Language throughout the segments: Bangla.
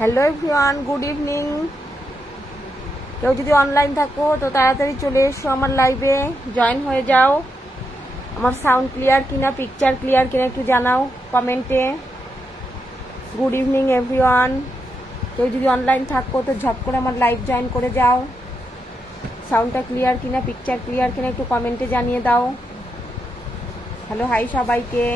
Hello everyone, good evening. কেউ যদি অনলাইন থাকো তো তাড়াতাড়ি চলে এসো আমার লাইভে, জয়েন হয়ে যাও। আমার সাউন্ড ক্লিয়ার কিনা, পিকচার ক্লিয়ার কিনা একটু জানাও কমেন্টে। Good evening everyone. কেউ যদি অনলাইন থাকো তো ঝট করে আমার লাইভ জয়েন করে যাও। সাউন্ডটা ক্লিয়ার কিনা, পিকচার ক্লিয়ার কিনা একটু কমেন্টে জানিয়ে দাও। হ্যালো, হাই সবাইকে।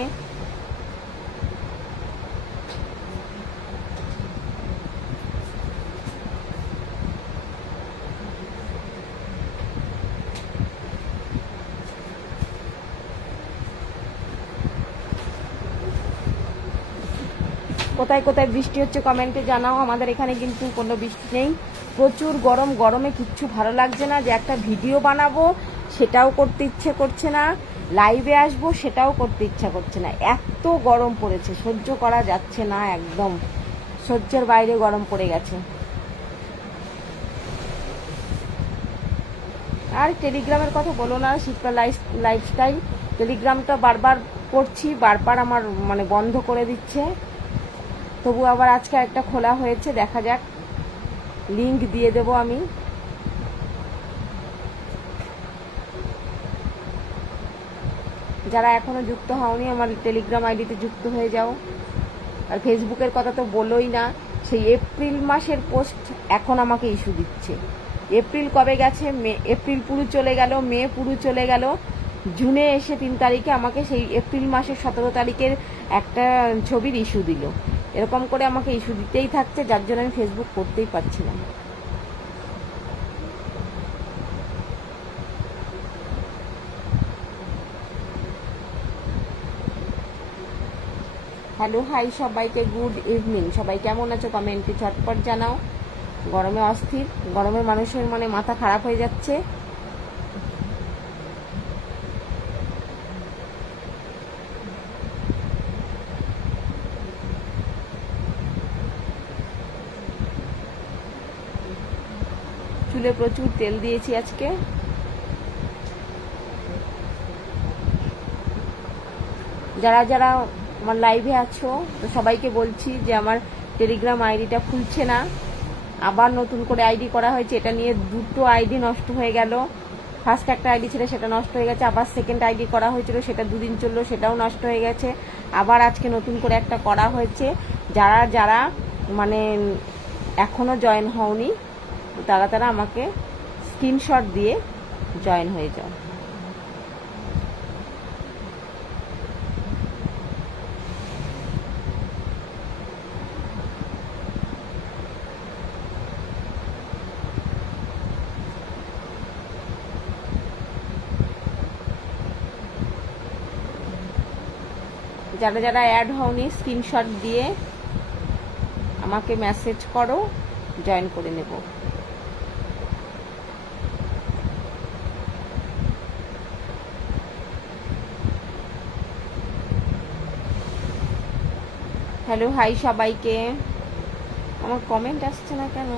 কোথায় কোথায় বৃষ্টি হচ্ছে কমেন্টে জানাও। আমাদের এখানে কিন্তু কোনো বৃষ্টি নেই, প্রচুর গরম। গরমে কিচ্ছু ভালো লাগছে না, যে একটা ভিডিও বানাবো সেটাও করতে ইচ্ছে করছে না, লাইভে আসবো সেটাও করতে ইচ্ছা করছে না। এত গরম পড়েছে, সহ্য করা যাচ্ছে না, একদম সহ্যের বাইরে গরম পড়ে গেছে। আর টেলিগ্রামের কথা বলো না, শিল্পা লাইফস্টাইল টেলিগ্রামটা বারবার করছি, বারবার আমার বন্ধ করে দিচ্ছে। তবু আবার আজকে একটা খোলা হয়েছে, দেখা যাক, লিংক দিয়ে দেব আমি। যারা এখনো যুক্ত হওনি আমার টেলিগ্রাম আইডিতে যুক্ত হয়ে যাও। আর ফেসবুকের কথা তো বলোই না, সেই এপ্রিল মাসের পোস্ট এখন আমাকে ইস্যু দিচ্ছে। এপ্রিল কবে গেছে, এপ্রিল পুরো চলে গেল, মে পুরো চলে গেল, জুনে এসে 3 তারিখে আমাকে সেই এপ্রিল মাসের 17 তারিখের একটা ছবির ইস্যু দিল। এরকম করে আমাকে ইস্যু দিতেই থাকছে, যার জন্য আমি ফেসবুক করতেই পারছি না। হ্যালো, হাই সবাইকে, গুড ইভিনিং। সবাই কেমন আছো কমেন্টে ঝটপট জানাও। গরমে অস্থির, গরমে মানুষের মাথা খারাপ হয়ে যাচ্ছে। চুলে প্রচুর তেল দিয়েছি আজকে। যারা যারা আমার লাইভে আছো তো সবাইকে বলছি যে আমার টেলিগ্রাম আইডিটা খুলছে না, আবার নতুন করে আইডি করা হয়েছে। এটা নিয়ে 2টো আইডি নষ্ট হয়ে গেল। ফার্স্ট একটা আইডি ছিল, সেটা নষ্ট হয়ে গেছে। আবার সেকেন্ড আইডি করা হয়েছিল, সেটা 2 দিন চললো, সেটাও নষ্ট হয়ে গেছে। আবার আজকে নতুন করে একটা করা হয়েছে। যারা যারা এখনো জয়েন হওনি তারা তারা আমাকে স্ক্রিনশট দিয়ে জয়েন হয়ে যাও। যারা যারা অ্যাড হওনি স্ক্রিনশট দিয়ে আমাকে মেসেজ করো, জয়েন করে নেব। হ্যালো, হাই সবাইকে। আমার কমেন্ট আসছে না কেন?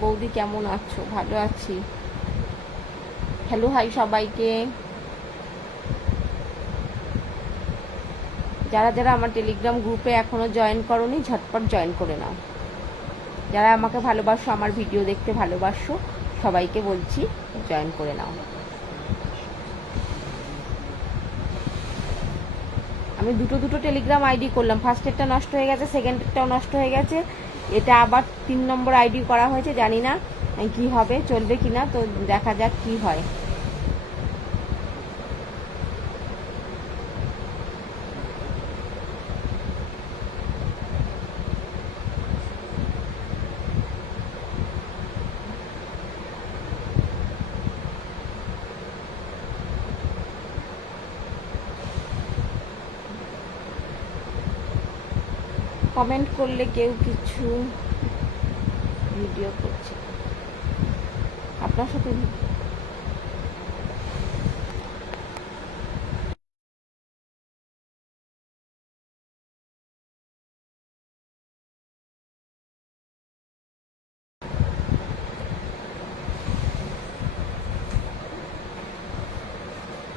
বৌদি কেমন আছো? ভালো আছি। হ্যালো, হাই সবাইকে। যারা যারা আমার টেলিগ্রাম গ্রুপে এখনো জয়েন করোনি ঝটপট জয়েন করে নাও। যারা আমাকে ভালোবাসো, আমার ভিডিও দেখতে ভালোবাসো, সবাইকে বলছি জয়েন করে নাও। আমি দুটো টেলিগ্রাম আইডি করলাম, ফার্স্টেরটা নষ্ট হয়ে গেছে, সেকেন্ডেরটাও নষ্ট হয়ে গেছে। এটা আবার 3 নম্বর আইডি করা হয়েছে, জানি না কি হবে, চলবে কিনা, তো দেখা যাক কি হয়। কমেন্ট করলে কেউ কিছু ভিডিও করছে আপনার সাথে।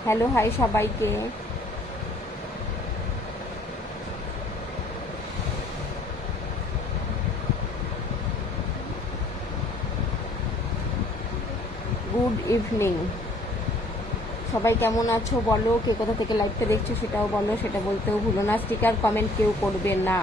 হ্যালো হাই সবাইকে। গুড ইভিনিং, সবাই কেমন আছো বলো, কে কোথা থেকে লাইভটা দেখছো সেটাও বলো, সেটা বলতেও ভুলো না। স্টিকার কমেন্ট কেউ করবে না।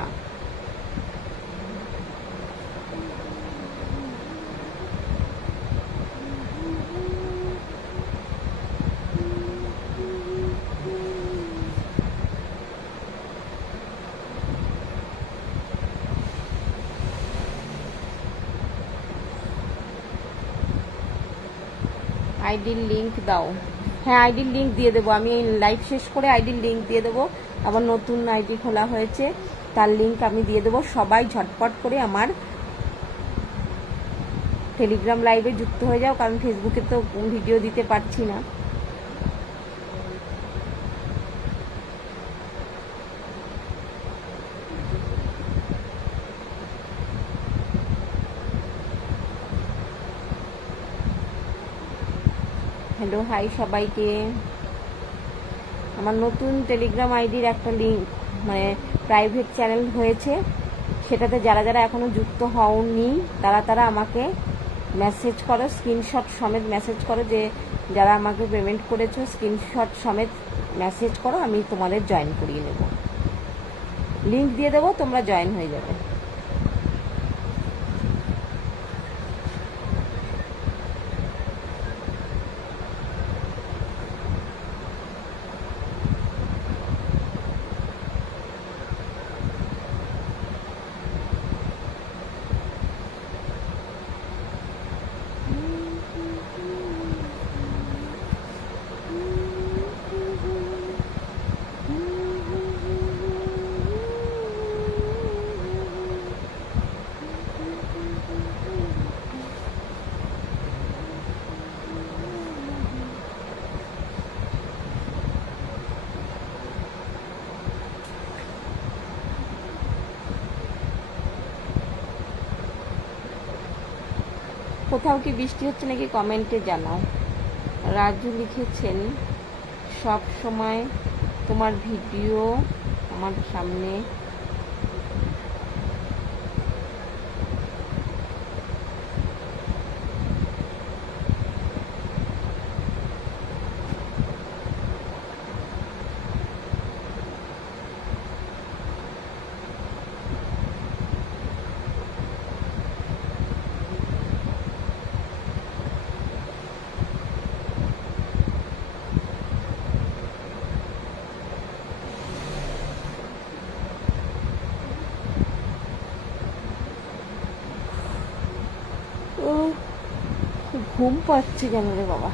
আইডির লিংক দাও। হ্যাঁ, আইডির লিংক দিয়ে দেবো, আমি লাইভ শেষ করে আইডির লিংক দিয়ে দেবো। আবার নতুন আইডি খোলা হয়েছে, তার লিংক আমি দিয়ে দেবো। সবাই ঝটপট করে আমার টেলিগ্রাম লাইভে যুক্ত হয়ে যাও, কারণ ফেসবুকে তো ভিডিও দিতে পারছি না। হ্যালো হাই সবাইকে। আমার নতুন টেলিগ্রাম আইডির একটা লিঙ্ক, মানে প্রাইভেট চ্যানেল হয়েছে, সেটাতে যারা যারা এখনও যুক্ত হওনি তারা আমাকে মেসেজ করো, স্ক্রিনশট সমেত মেসেজ করো, যে যারা আমাকে পেমেন্ট করেছো স্ক্রিনশট সমেত মেসেজ করো, আমি তোমাদের জয়েন করিয়ে নেব। লিঙ্ক দিয়ে দেবো, তোমরা জয়েন হয়ে যাবে। কোথাও কি বৃষ্টি হচ্ছে নাকি কমেন্টে জানাও। রাজু লিখেছেন, সব সময় তোমার ভিডিও আমার সামনে ঘুম পাচ্ছে কেন রে বাবা।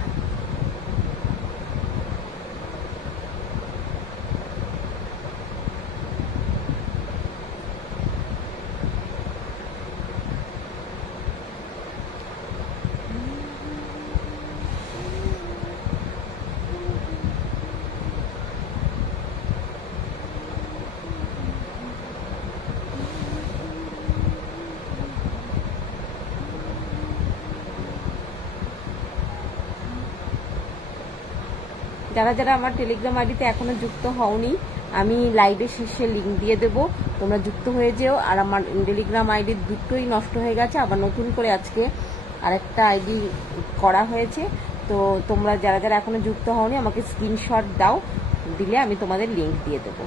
যারা যারা আমার টেলিগ্রাম আইডিতে এখনো যুক্ত হওনি, আমি লাইভে শেষে লিঙ্ক দিয়ে দেবো, তোমরা যুক্ত হয়ে যেও। আর আমার টেলিগ্রাম আইডি দুটোই নষ্ট হয়ে গেছে, আবার নতুন করে আজকে আরেকটা আইডি করা হয়েছে। তো তোমরা যারা যারা এখনো যুক্ত হওনি আমাকে স্ক্রিনশট দাও, দিলে আমি তোমাদের লিঙ্ক দিয়ে দেবো।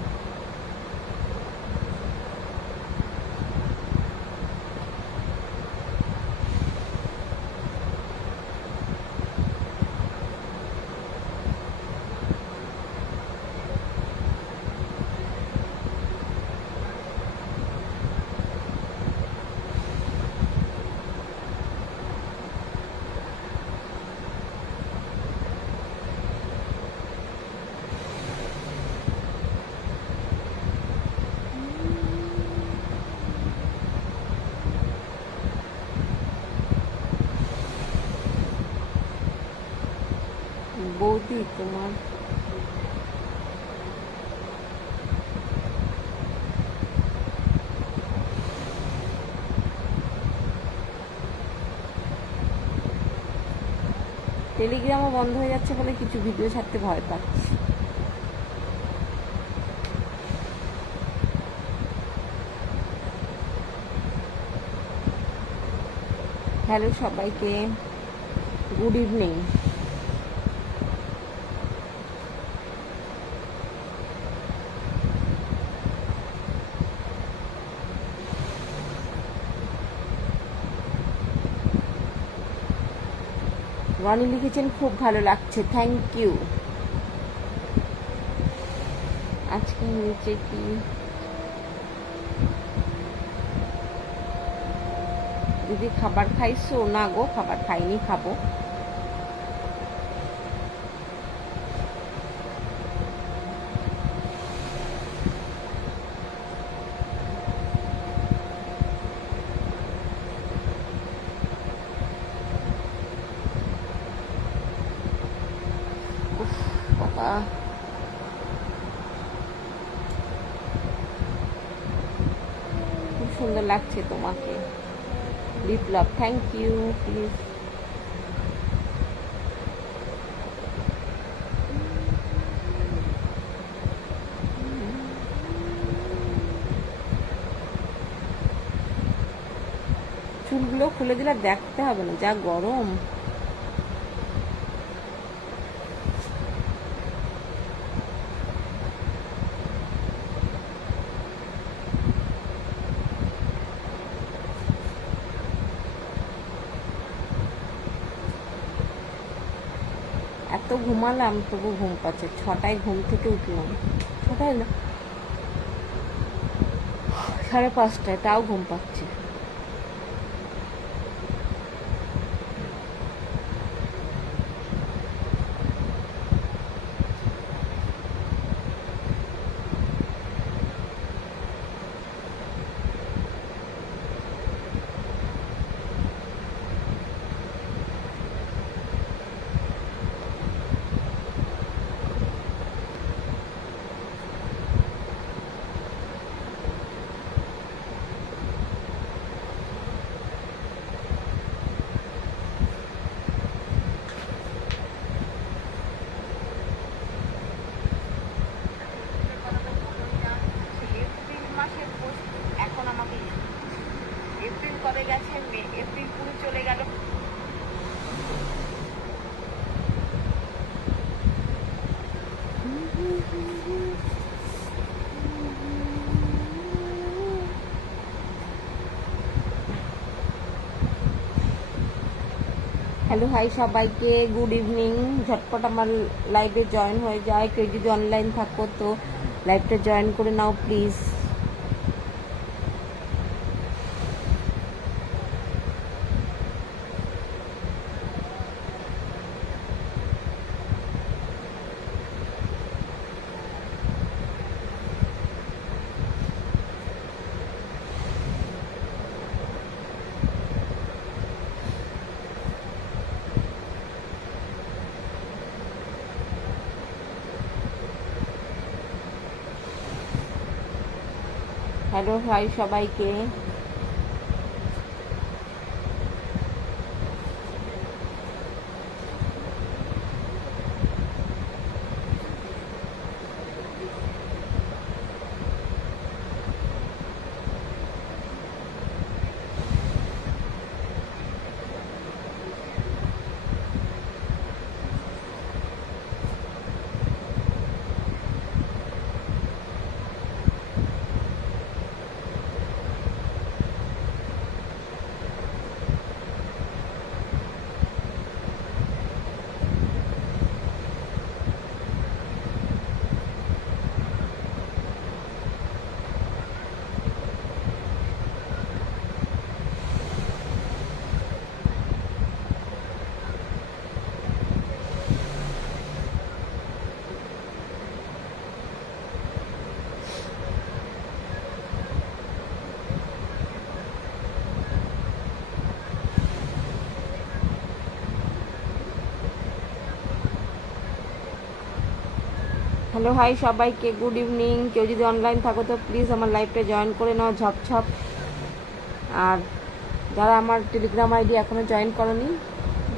সত্যি তোমার টেলিগ্রামও বন্ধ হয়ে যাচ্ছে বলে কিছু ভিডিও ছাড়তে ভয় পাচ্ছি। হ্যালো সবাইকে, গুড ইভিনিং। রনি লিখেছেন খুব ভালো লাগছে, থ্যাংক ইউ। আজকে নিচে কি দিদি খাবার খাইছো? না গো, খাবার খাইনি, খাবো। বাবা খুব সুন্দর লাগছে তোমাকে। বিপ্লব, থ্যাংক ইউ। প্লিজ চুলগুলো খুলে দিলে দেখতে হবে না, যা গরম। এত ঘুমালাম তবু ঘুম পাচ্ছে। 6টায় ঘুম থেকে উঠলাম, 6টায় না, 5:30টায়, তাও ঘুম পাচ্ছে। এখন আমাকে এপ্রিল কবে গেছে, মে, এপ্রিল পুরো চলে গেল। হ্যালো, হাই সবাইকে, গুড ইভিনিং। ঝটপট আমার লাইভে জয়েন হয়ে যায়। কেউ যদি অনলাইন থাকো তো লাইভটা জয়েন করে নাও প্লিজ। হ্যালো, হাই সবাইকে। হ্যালো হাই সবাইকে, গুড ইভিনিং। কেউ যদি অনলাইন থাকো তো প্লিজ আমার লাইভটা জয়েন করে নাও ঝপঝপ। আর যারা আমার টেলিগ্রাম আইডি এখনও জয়েন করনি,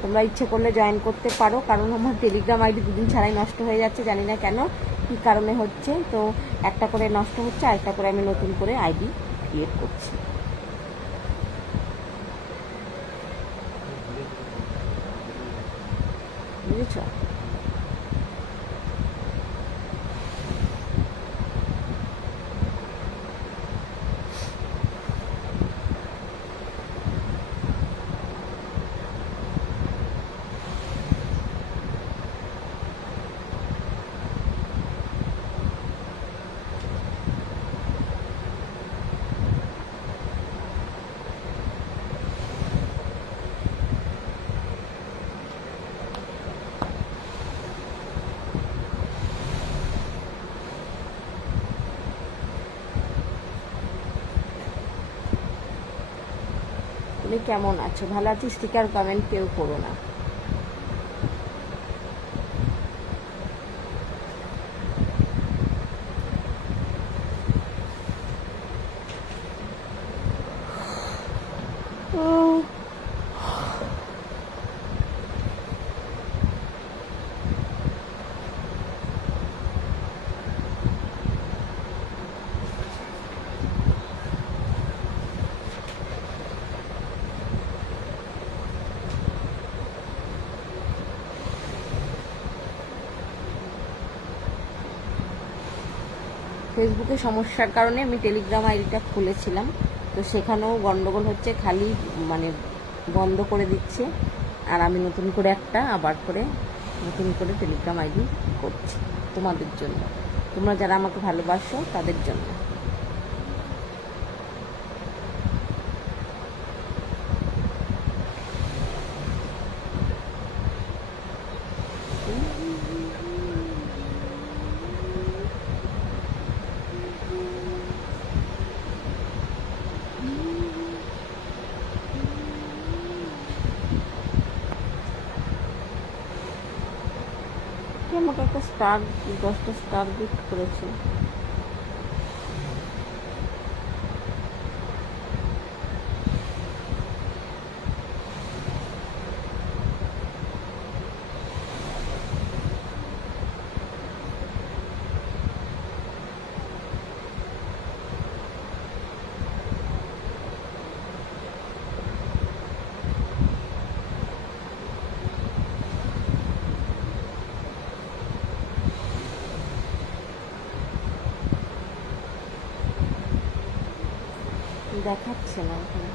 তোমরা ইচ্ছে করলে জয়েন করতে পারো, কারণ আমার টেলিগ্রাম আইডি দুদিন ছাড়াই নষ্ট হয়ে যাচ্ছে, জানি না কেন, কী কারণে হচ্ছে। তো একটা করে নষ্ট হচ্ছে, আরেকটা করে আমি নতুন করে আইডি ক্রিয়েট করছি। বুঝেছ? তুমি কেমন আছো? ভালো আছি? স্টিকার কমেন্ট কেউ করো না। ফেসবুকে সমস্যার কারণে আমি টেলিগ্রাম আইডিটা খুলেছিলাম, তো সেখানেও গন্ডগোল হচ্ছে, খালি মানে বন্ধ করে দিচ্ছে। আর আমি নতুন করে একটা আবার করে নতুন করে টেলিগ্রাম আইডি করছি তোমাদের জন্য, তোমরা যারা আমাকে ভালোবাসো তাদের জন্য। আমাকে একটা স্টার 10টা স্টার গিফট করেছে। দেখাচ্ছে না ওখানে।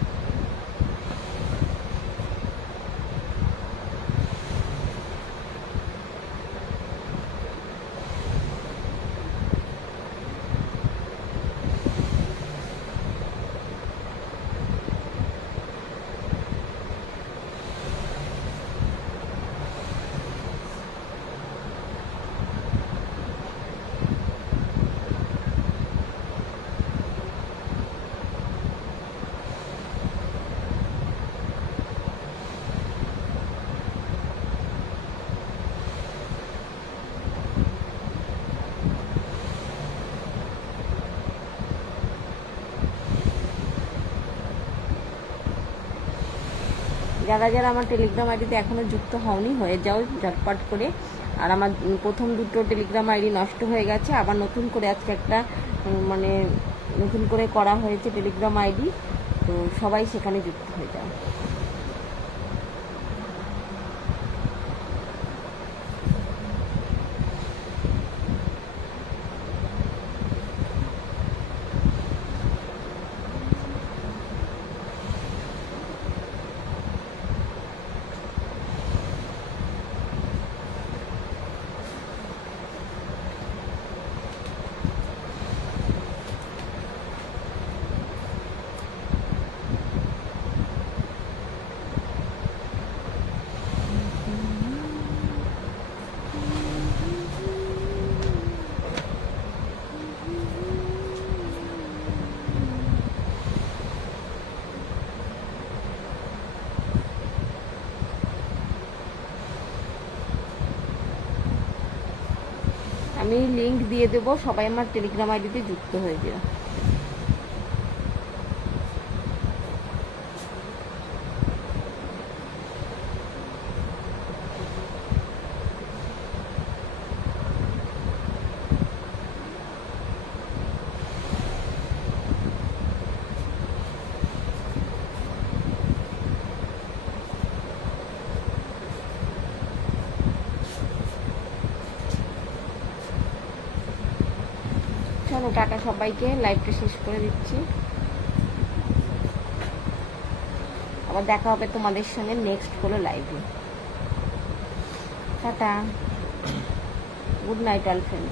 যারা যারা আমার টেলিগ্রাম আইডিতে এখনও যুক্ত হওনি, হয়ে যাও ঝটপট করে। আর আমার প্রথম দুটো টেলিগ্রাম আইডি নষ্ট হয়ে গেছে, আবার নতুন করে আজকে একটা মানে নতুন করে করা হয়েছে টেলিগ্রাম আইডি, তো সবাই সেখানে যুক্ত হয়ে যাও। আমি লিংক দিয়ে দেবো, সবাই আমার টেলিগ্রাম আইডিতে যুক্ত হয়ে যাবে। চলো টাটা সবাইকে, লাইভটা শেষ করে দিচ্ছি। আবার দেখা হবে তোমাদের সঙ্গে নেক্সট কোনো লাইভে। Tata, good night all friend.